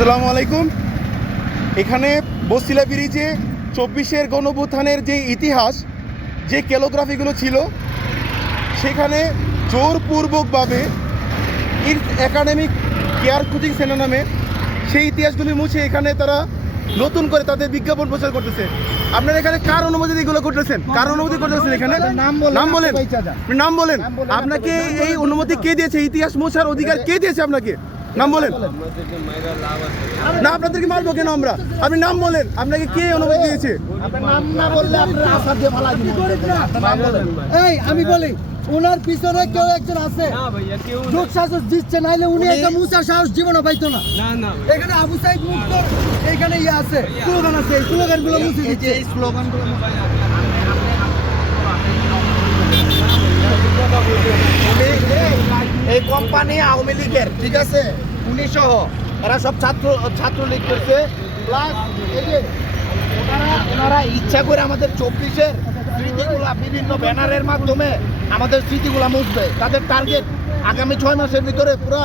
আসসালামু আলাইকুম। এখানে বসিলা ব্রিজে 24-এর গণঅভ্যুত্থানের যে ইতিহাস, যে ক্যালোগ্রাফিগুলো ছিল, সেখানে জোরপূর্বকভাবে একাডেমিক কেয়ার কোচিং সেন্টার নামে সেই ইতিহাসগুলি মুছে এখানে তারা নতুন করে তাদের বিজ্ঞাপন প্রচার করতেছে। আপনারা এখানে কার অনুমতি এগুলো করতেছেন? কার অনুমতি করতেছেন? এখানে নাম বলেন। আপনাকে এই অনুমতি কে দিয়েছে? ইতিহাস মোছার অধিকার কে দিয়েছে আপনাকে? নাম বলেন। না, আপনাদেরকে মারবো কেন আমরা? আপনি নাম বলেন, আপনাকে কে অনুমতি দিয়েছে? আমি বলি ওনার পিছনে কেউ একজন আছে, যোগ সাহস দিচ্ছে, নাইলে উনি একটা মুসার সাহস জীবনে পাইতো না। এখানে আবু সাইদ মুক্ত, এখানে ইয়ে আছে, স্লোগান আছে, এই স্লোগানগুলো মুছে দিচ্ছে। এই স্লোগানগুলো এই কোম্পানি আওয়ামী লীগের, ঠিক আছে, উনি সহ এরা সব ছাত্রলীগ করছে। প্লাস এই যে ওনারা ইচ্ছা করে আমাদের 24-এর স্মৃতিগুলা বিভিন্ন ব্যানারের মাধ্যমে আমাদের স্মৃতিগুলা মুছবে। তাদের টার্গেট আগামী 6 মাসের ভিতরে পুরো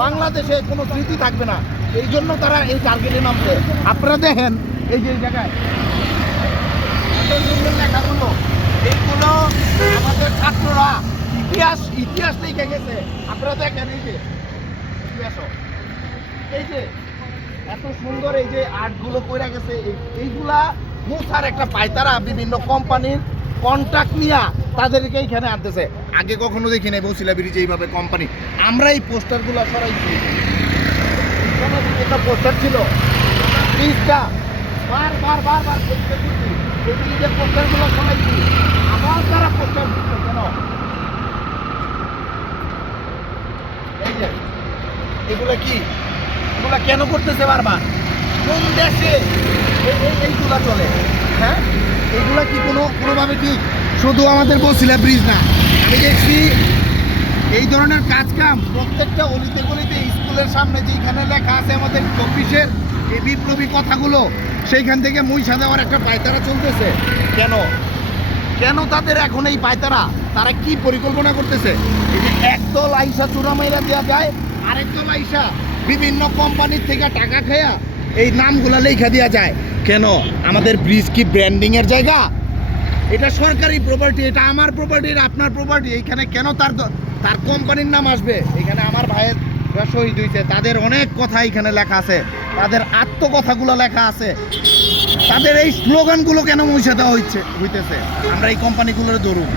বাংলাদেশে কোনো স্মৃতি থাকবে না। এই জন্য তারা এই টার্গেটে নামছে। আপনারা দেখেন এই যে এই জায়গায় এত সুন্দর লেখাগুলো, এইগুলো আমাদের ছাত্ররা ইতিহাস লিখে গেছে। আপনারা দেখেন এই যে ইতিহাসও, এই যে এত সুন্দর এই যে আর্টগুলো কইরা গেছে, এইগুলা মুছার একটা পায়তারা বিভিন্ন কোম্পানির কন্ট্রাক্ট নিয়ে তাদেরকে এইখানে আনতেছে। আগে কখনো দেখি নাই বসিলা ব্রিজে এইভাবে কোম্পানি। আমরা এই পোস্টারগুলো সরাইছি, একটা পোস্টার ছিল ব্রিজটা বার এই যে পোস্টারগুলো সরাইছি। আবার তারা পোস্টার দিচ্ছে কেন? এই যে এগুলা কি, এগুলা কেন করতেছে বারবার? কোন দেশে এইগুলা চলে? হ্যাঁ, এইগুলা কি কোনোভাবে ঠিক? শুধু আমাদের বসিলা ব্রিজ না, আমি দেখছি এই ধরনের কাজকাম প্রত্যেকটা অলিতে গলিতে, স্কুলের সামনে যেখানে লেখা আছে আমাদের 24-এর এই বিপ্লবী কথাগুলো, সেইখান থেকে মুইসা দেওয়ার একটা পায়তারা চলতেছে। কেন তাদের এখন এই পায়তারা? তারা কি পরিকল্পনা করতেছে? এই যে একদল আইসা চূড়া মাইরা দেওয়া যায়, আরেকদল আইসা বিভিন্ন কোম্পানির থেকে টাকা খেয়া এই নামগুলা লেখা দেওয়া যায়। কেন? আমাদের ব্রিজ কি ব্র্যান্ডিং এর জায়গা? এটা সরকারি প্রপার্টি, এটা আমার প্রপার্টি, এটা আপনার প্রপার্টি। এইখানে কেন তার কোম্পানির নাম আসবে? এখানে আমার ভাইয়েরা শহীদ হয়েছে, তাদের অনেক কথা এখানে লেখা আছে, তাদের আত্মকথাগুলো লেখা আছে। তাদের এই স্লোগানগুলো কেন মুছে দেওয়া হইতেছে? আমরা এই কোম্পানিগুলোর ধরুন।